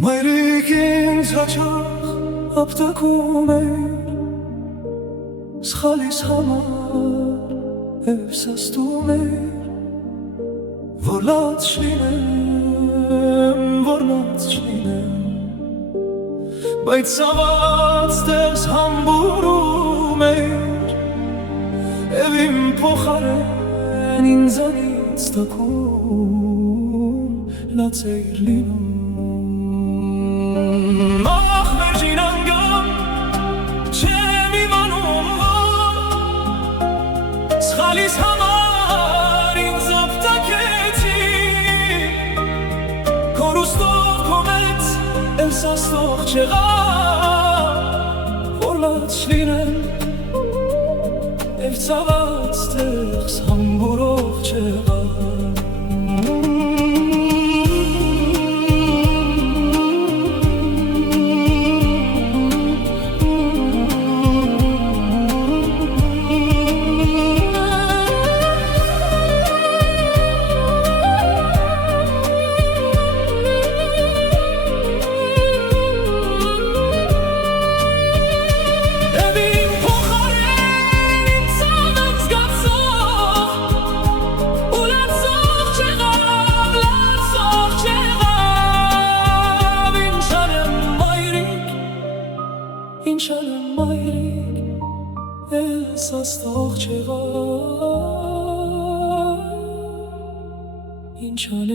Մայրիկ ինձ հաճախ ապտակում էր Սխալիս համար և սաստում էր Որ լաց չլինեմ Բայց սաված դերս համբուրում էր Եվ իմ փոխարեն ինձանից տակում լաց էր լինում Ախ վերջին անգամ չեմ իմանում Սխալիս համար ինձ ապտակեցի Կորուստով կոմեց էլ սաստող չեղա Որ լաց լինեմ և ծաված տեղս համբուրող չեղա Ինչ անեմ մայրիկ, ես աստող չեղա Ինչ անեմ